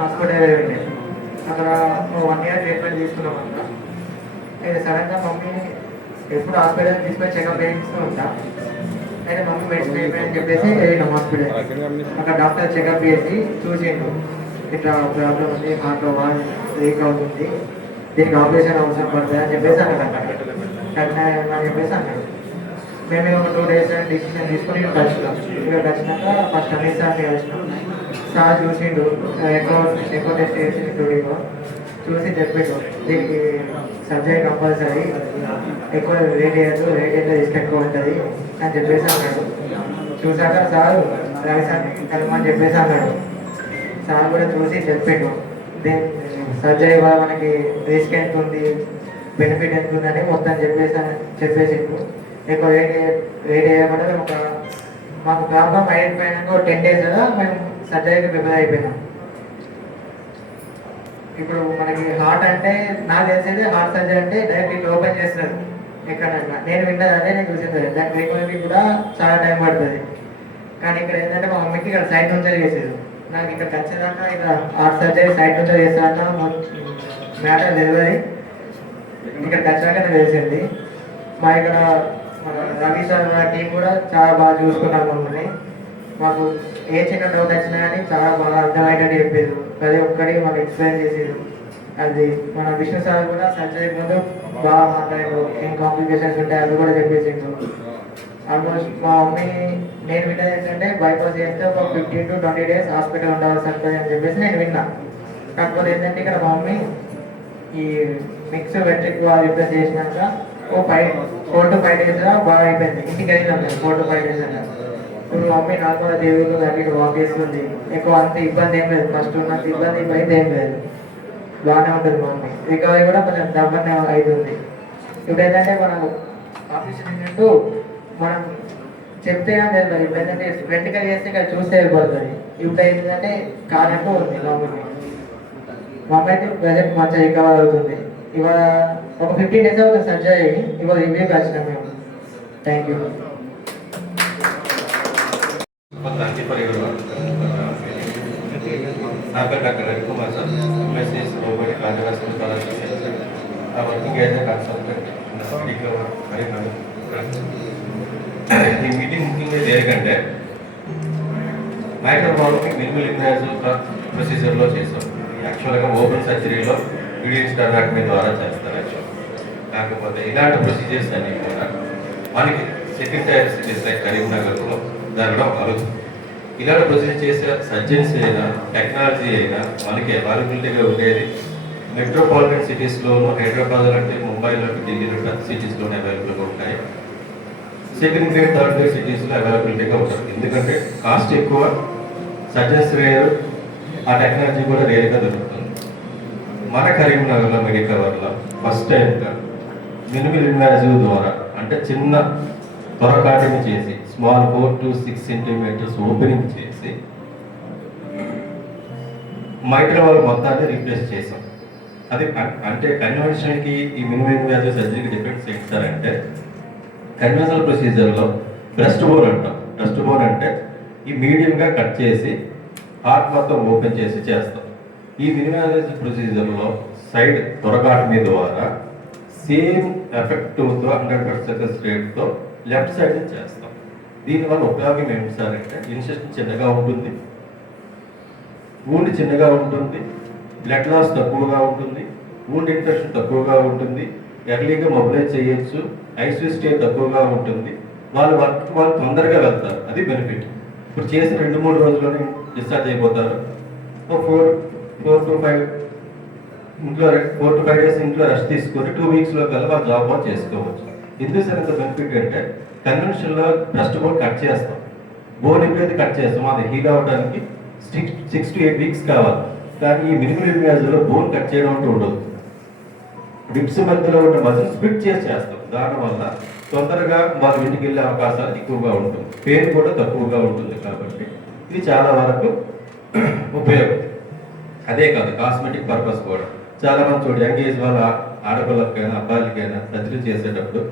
Hospital వెళ్ళండి. అక్కడ 1 year treatment తీసుకున్నాం అంతా. అయితే సడన్గా మమ్మీ ఎప్పుడు హాస్పిటల్ తీసుకొని చెకప్ చేయిస్తూ ఉంటా. అయితే మమ్మీ మెడిసిన్ అయిపోయిందని చెప్పేసి వెళ్ళినాం హాస్పిటల్. అక్కడ డాక్టర్ చెకప్ చేసి చూసిండు, ఇట్లా ప్రాబ్లం ఉంది, హార్ట్లో వాల్ లీక్ అవుతుంది, దీనికి ఆపరేషన్ అవసరం పడుతుంది అని చెప్పేసి అన్నాడు. అక్కడ అని చెప్పేసి అన్నాడు. మేము ఒక 2 days డిసిషన్ తీసుకుని ఇక్కడికి వచ్చినాం. ఇక్కడికి వచ్చినాక ఫస్ట్ అన్ని సార్ని వచ్చినాం. సార్ చూసిండు, ఎక్కువ టెస్ట్ చేసి టూడీలో చూసి చెప్పిండు, దీనికి సర్జరీ కంపల్సరీ, ఎక్కువ వెయిట్ చేయద్దు, వెయిట్ అయితే రిస్క్ ఎక్కువ ఉంటుంది అని చెప్పేసి అన్నాడు. చూసాక సార్ రవి సార్ని కలమని చెప్పేసి అన్నాడు. సార్ కూడా చూసి చెప్పిండు, దీని సర్జరీ వల్ల మనకి రిస్క్ ఎంత ఉంది, బెనిఫిట్ ఎంత ఉందని మొత్తం చెప్పేసిండు. ఎక్కువ వెయిట్ చేయకుండా మాకు ప్రాబ్లం అయిపోయినాక 10 days మేము సర్జరీకి ప్రిపేర్ అయిపోయినాం. ఇప్పుడు మనకి హార్ట్ అంటే నాకు తెలిసేది హార్ట్ సర్జరీ అంటే డైరెక్ట్ ఇట్లా ఓపెన్ చేస్తారు ఎక్కడన్నా. నేను విన్నది అదే, నేను చూసింది దాని ట్రీట్మెంట్కి కూడా చాలా టైం పడుతుంది. కానీ ఇక్కడ ఏంటంటే మా మమ్మీకి ఇక్కడ సైడ్ నుంచే చేసేది. నాకు ఇక్కడ ఖచ్చితంగా ఇక్కడ హార్ట్ సర్జరీ సైడ్ నుంచే చేస్తాక మ్యాటర్ తెలియదు. ఇక్కడ ఖచ్చితంగా తెలిసింది. మా ఇక్కడ మన రవి సార్ టీం కూడా చాలా బాగా చూసుకున్నాం మమ్మల్ని. మాకు ఏ చిన్న డౌట్ వచ్చినా కానీ చాలా బాగా అర్థమయ్యేటట్టు చెప్పారు. ప్రతి ఒక్కటి మాకు ఎక్స్ప్లెయిన్ చేసారు. అది మన విష్ణు సార్ కూడా సర్జరీ ముందు బాగా మాట్లాడారు, ఏం కాంప్లికేషన్స్ ఉంటాయి అవి కూడా చెప్పేసిండు. ఆల్మోస్ట్ మా మమ్మీ నేను విన్నది ఏంటంటే బైపాస్ చేస్తే ఒక 15 to 20 days హాస్పిటల్ ఉండాల్సి వస్తుంది అని చెప్పేసి నేను విన్నా. కాకపోతే ఏంటంటే ఇక్కడ మా మమ్మీ ఈ మిక్స్ వెట్రిక్ వాళ్ళు చెప్పేసి చేసినాక 4 to 5 days బాగా అయిపోయింది. ఇంటికి వెళ్ళినాం 4 to 5 days అన్నా. ఇప్పుడు మమ్మీ నార్మల్ దేవుళ్ళు అటు వాక్ చేస్తుంది, ఎక్కువ అంత ఇబ్బంది ఏం లేదు. ఫస్ట్ ఉన్నంత ఇబ్బంది అయితే ఏం లేదు, బాగానే ఉంటుంది మా మమ్మీ. రికవరీ కూడా కొంచెం దబ్బనే అవుతుంది. ఇప్పుడు ఏంటంటే మనం ఆపరేషన్ ఏంటంటూ మనం చెప్తే లేదు. ఇప్పుడు ఏంటంటే వెంటకలు చేస్తే ఇక్కడ చూస్తే వెళ్ళిపోతుంది. ఇప్పుడు ఏంటంటే కారణంతో ఉంది మా మమ్మీ. మా అమ్మాయి అయితే ప్రజెంట్ మంచిగా రికవర్ అవుతుంది. ఇవాళ ఒక 15 days అవుతుంది సర్జరీ. ఇవాళ రివ్యూకి వచ్చినాం మేము. Thank you. Thank you for your work. నా పేరు doctor Ravikumar sir, MSCS robotic cardiovascular thoracic surgeon. నా వర్కింగ్ యాజ్ ఎ కన్సల్టెంట్ సిటీలో మరిన్నాను. ఈ మీటింగ్ ముఖ్యంగా దేనికంటే మైక్రోబాల్కి మినిమల్ ఇన్వాజివ్ ప్రొసీజర్లో చేస్తాం. యాక్చువల్గా ఓపెన్ సర్జరీలో వీడియోస్టారాక్టమీ ద్వారా చేస్తారు యాక్చువల్. కాకపోతే ఇలాంటి ప్రొసీజర్స్ అన్నీ కూడా మనకి సెకండ్ టైర్ సిటీస్ లైక్ కరీంనగర్లో జరగడం కలుగుతుంది. ఇలాంటి ప్రొసీజర్ చేసే సర్జన్స్ అయినా టెక్నాలజీ అయినా మనకి అవైలబిలిటీగా ఉండేది మెట్రోపాలిటన్ సిటీస్లోనూ, హైదరాబాద్ లాంటి ముంబై లాంటి ఢిల్లీ లాంటి సిటీస్లోనే అవైలబుల్గా ఉంటాయి. సెకండ్ గ్రేడ్ థర్డ్ గ్రేడ్ సిటీస్లో అవైలబిలిటీగా ఉంటుంది. ఎందుకంటే కాస్ట్ ఎక్కువ, సర్జన్స్ రేర్, ఆ టెక్నాలజీ కూడా రేర్గా దొరుకుతుంది. మన కరీంనగర్లో మెడికవర్లో ఫస్ట్ టైంగా మినిమల్ ఇన్వాజివ్ ద్వారా అంటే చిన్న త్వరకాటిని చేసి స్మాల్ 4 to 6 centimeters ఓపెనింగ్ చేసి మైక్రోవాల్ మొత్తాన్ని రీప్లేస్ చేసాం. అది అంటే కన్వెన్షన్కి ఈ మినిమం ఇన్వాజివ్ సర్జరీకి డిఫరెన్స్ ఏంటంటే కన్వెన్షనల్ ప్రొసీజర్లో బ్రెస్ట్ బోన్ అంటాం. బ్రెస్ట్ బోన్ అంటే ఈ మీడియంగా కట్ చేసి హార్ట్ మొత్తం ఓపెన్ చేసి చేస్తాం. ఈ మినిమం ప్రొసీజర్లో సైడ్ త్వరకాటిని ద్వారా సేమ్ ఎఫెక్టివ్తో 100% రేట్తో లెఫ్ట్ సైడ్ చేస్తాం. దీనివల్ల ఉపయోగం ఏంటి సార్ అంటే ఇన్సెషన్ చిన్నగా ఉంటుంది, వూండ్ చిన్నగా ఉంటుంది, బ్లడ్ లాస్ తక్కువగా ఉంటుంది, వూండ్ ఇన్ఫెక్షన్ తక్కువగా ఉంటుంది, ఎర్లీగా మొబిలైజ్ చేయొచ్చు, ఐసీయూ స్టే తక్కువగా ఉంటుంది. వాళ్ళు తొందరగా వెళ్తారు, అది బెనిఫిట్. ఇప్పుడు చేసిన 2-3 రోజుల్లోనే డిశ్చార్జ్ అయిపోతారు. 4 to 5 ఇంట్లో 4 to 5 days ఇంట్లో రెస్ట్ తీసుకొని 2 weeksలో కల్లా వాళ్ళు జాబ్ చేసుకోవచ్చు. ఎందుకు సార్ ఇంత బెనిఫిట్ అంటే కన్వెన్షన్లో బ్రెస్ట్ బోన్ కట్ చేస్తాం, బోన్ ఎప్పుడైతే కట్ చేస్తామో అది హీల్ అవ్వడానికి 6 to 8 weeks కావాలి. కానీ ఈ మినిమల్ ఇన్వాజివ్లో బోన్ కట్ చేయడం అంటూ ఉండదు. రిబ్స్ మధ్యలో ఉన్న మజిల్ స్ప్లిట్ చేసి చేస్తాం. దానివల్ల తొందరగా వాళ్ళు ఇంటికి వెళ్ళే అవకాశాలు ఎక్కువగా ఉంటుంది, పెయిన్ కూడా తక్కువగా ఉంటుంది. కాబట్టి ఇది చాలా వరకు ఉపయోగం. అదే కాదు, కాస్మెటిక్ పర్పస్ కూడా చాలా మంది చూడండి, యంగ్ ఏజ్ వాళ్ళ ఆడపిల్లలకైనా అబ్బాయిలకైనా సర్జరీ చేసేటప్పుడు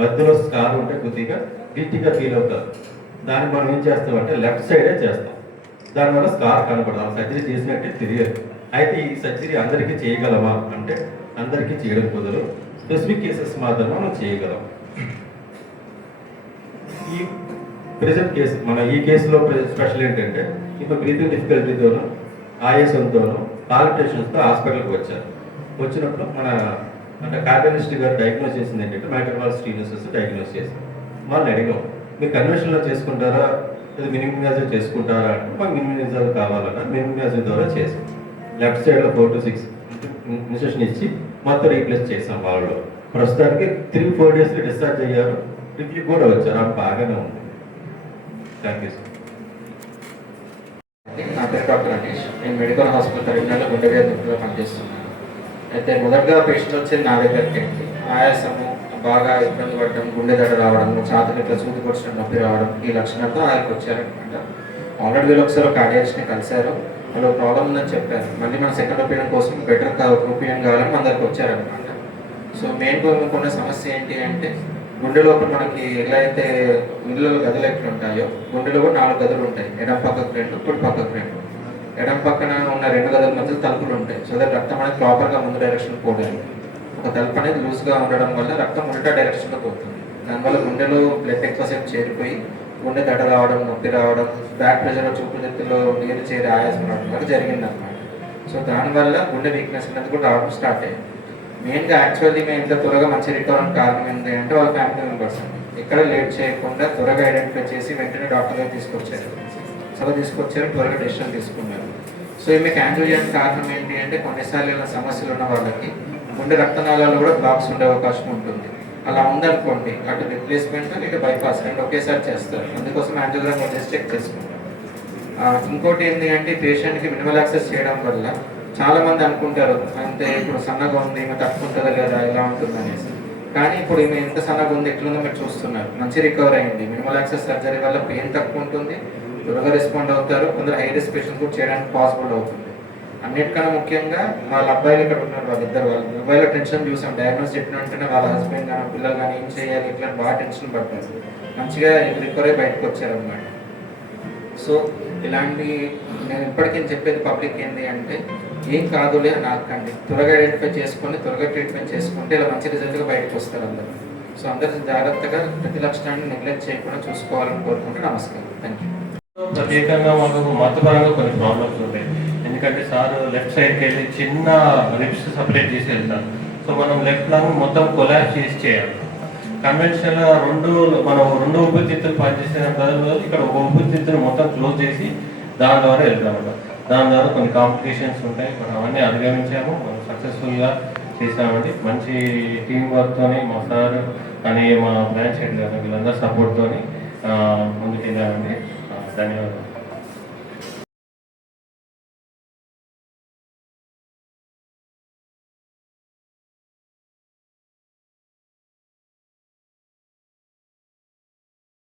మధ్యలో స్కార్ ఉంటే కొద్దిగా గిల్టీగా ఫీల్ అవుతారు. దాన్ని మనం ఏం చేస్తామంటే లెఫ్ట్ సైడే చేస్తాం. దానివల్ల స్కార్ కనపడదు, సర్జరీ చేసినట్టే తెలియదు. అయితే ఈ సర్జరీ అందరికీ చేయగలమా అంటే అందరికీ చేయడం కుదరదు. స్పెసిఫిక్ కేసెస్ మాత్రం మనం చేయగలం. ఈ ప్రెజెంట్ కేసు ఈ కేసులో స్పెషల్ ఏంటంటే ఇప్పుడు బ్రీతింగ్ డిఫికల్టీతోనూ ఆయాసంతోనూ పాలిటేషన్స్తో హాస్పిటల్కి వచ్చారు. వచ్చినప్పుడు అంటే కార్డియాలజిస్ట్ గారు డయాగ్నోస్ చేసింది ఏంటంటే మైట్రల్ స్టీనోసిస్ డయాగ్నోస్ చేశారు. వాళ్ళని అడిగాం, మీరు కన్వెన్షన్లో చేసుకుంటారా లేదా మినిమిజాల్ చేసుకుంటారా అంటే మాకు మినిమిజాల్ కావాలన్నా మినిమిజాల్ ద్వారా చేసాం. లెఫ్ట్ సైడ్లో 4 to 6 ఇన్సెషన్ ఇచ్చి మొత్తం రీప్లేస్ చేసాం. వాళ్ళు ప్రస్తుతానికి 3-4 డేస్లో డిశ్చార్జ్ అయ్యారు. రివ్యూ కూడా వచ్చారు, ఆమె బాగానే ఉంది. Thank you sir. నా పేరు డాక్టర్ అనీష్. నేను మెడికల్ హాస్పిటల్ కరీంనగర్లో గుండె వ్యాధిలో పనిచేస్తున్నాను. అయితే మొదటగా పేషెంట్ వచ్చేది నా దగ్గరికి ఏంటి, ఆయాసము, బాగా ఇబ్బంది పడడం, గుండె దడ రావడం, ఛాతీలు ఇట్లా సూది పొడిచిన నొప్పి రావడం, ఈ లక్షణాలతో ఆయనకు వచ్చారనమాట. ఆల్రెడీ వీళ్ళు ఒకసారి కార్డియాలజిస్ట్ని కలిశారు. వాళ్ళు ప్రాబ్లం ఉందని చెప్పారు. మళ్ళీ మన సెకండ్ ఒపీనియన్ కోసం బెటర్ ఒపీనియన్ కావాలని మన దగ్గరికి వచ్చారనమాట. సో మెయిన్ ఉన్న సమస్య ఏంటి అంటే గుండె లోపల మనకి ఎలా అయితే ఇళ్ళలో గదులు ఎట్లా ఉంటాయో గుండెలో కూడా 4 గదులు ఉంటాయి. ఎడం పక్కకు 2, కుడి పక్కకు 2. ఎడం పక్కన ఉన్న 2 గదుల మధ్య తలుపులు ఉంటాయి. సో దట్ రక్తం అనేది ప్రాపర్గా ముందు డైరెక్షన్ పోవడానికి. ఒక తలుపు అనేది లూజ్గా ఉండడం వల్ల రక్తం ఉల్టా డైరెక్షన్లో పోతుంది. దానివల్ల గుండెలో బ్లడ్ ఎక్కువసేపు చేరిపోయి గుండె దడ రావడం, నొప్పి రావడం, బ్యాక్ ప్రెషర్, చూపు నెత్తిలో నీరు చేరి ఆయాసం రావడం వల్ల జరిగిందన్నమాట. సో దానివల్ల గుండె వీక్నెస్ అనేది కూడా రావడం స్టార్ట్ అయ్యింది. మెయిన్గా యాక్చువల్లీ మేము ఇంత త్వరగా మంచి రికవర్ కారణం ఏంటి అంటే వాళ్ళ ఫ్యామిలీ మెంబర్స్ అండి. ఎక్కడ లేట్ చేయకుండా త్వరగా ఐడెంటిఫై చేసి వెంటనే డాక్టర్ దగ్గర తీసుకొచ్చారు. త్వరగా డెసిషన్ తీసుకున్నారు. సో మీకు యాంజియో చేయడానికి కారణం ఏంటి అంటే కొన్నిసార్లు ఇలా సమస్యలు ఉన్న వాళ్ళకి గుండె రక్తనాళాలు కూడా బ్లాక్స్ ఉండే అవకాశం ఉంటుంది. అలా ఉందనుకోండి, అటు రిప్లేస్మెంట్ ఇటు బైపాస్ రెండు ఒకేసారి చేస్తారు. అందుకోసం యాంజియోగ్రామ్ వచ్చేసి చెక్ చేసుకుంటారు. ఇంకోటి ఏంటి అంటే పేషెంట్కి మినిమల్ యాక్సెస్ చేయడం వల్ల చాలామంది అనుకుంటారు అంటే ఇప్పుడు సన్నగా ఉంది, ఈమె తట్టుకుంటుందా లేదా, ఇలా ఉంటుంది అనేసి. కానీ ఇప్పుడు ఈమె ఎంత సన్నగా ఉంది, ఎట్లుందో మీరు చూస్తున్నారు. మంచి రికవర్ అయింది. మినిమల్ యాక్సెస్ సర్జరీ వల్ల పెయిన్ తక్కువ ఉంటుంది, త్వరగా రెస్పాండ్ అవుతారు. కొందరు హై రిస్క్ పేషెంట్స్ కూడా చేయడానికి పాసిబుల్ అవుతుంది. అన్నిటికన్నా ముఖ్యంగా వాళ్ళ అబ్బాయిలు ఇక్కడ ఉన్నారు, వాళ్ళ మొబైల్లో టెన్షన్ చూసాం. డయాగ్నోస్ చెప్పిన వెంటనే వాళ్ళ హస్బెండ్ కానీ పిల్లలు కానీ ఏం చేయాలి ఇట్లా బాగా టెన్షన్ పడతారు. మంచిగా రికవర్ అయి బయటకు వచ్చారన్నమాట. సో ఇలాంటి నేను ఇప్పటికీ చెప్పేది పబ్లిక్ ఏంటి అంటే ఏం కాదులే నాకండి, త్వరగా ఐడెంటిఫై చేసుకొని త్వరగా ట్రీట్మెంట్ చేసుకుంటే ఇలా మంచి రిజల్ట్గా బయటకు వస్తారు అందరూ. సో అందరూ జాగ్రత్తగా ప్రతి లక్షణాన్ని నెగ్లెక్ట్ చేయకుండా చూసుకోవాలని కోరుకుంటే నమస్కారం. Thank you. ప్రత్యేకంగా మాకు మతపరంగా కొన్ని ప్రాబ్లమ్స్ ఉంటాయి. ఎందుకంటే సార్ లెఫ్ట్ సైడ్కి వెళ్ళి చిన్న రిప్స్ సపరేట్ చేసి వెళ్తారు. సో మనం లెఫ్ట్ లంగ్ మొత్తం కొలాప్స్ చేసి చేయాలి. కన్వెన్షనల్ మనం రెండు ఊపిరితిత్తులు పనిచేసిన బదులు ఇక్కడ ఒక ఊపిరితిత్తులు మొత్తం క్లోజ్ చేసి దాని ద్వారా వెళ్తామన్నమాట. దాని ద్వారా కొన్ని కాంప్లికేషన్స్ ఉంటాయి. మనం అవన్నీ అధిగమించాము, మనం సక్సెస్ఫుల్గా చేసామండి. మంచి టీం వర్క్తోని మా సార్ అని మా బ్రాంచ్ హెడ్ గారు వీళ్ళందరూ సపోర్ట్తోని ముందుకు వెళ్ళామండి. ధన్యవాదాలు.